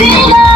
She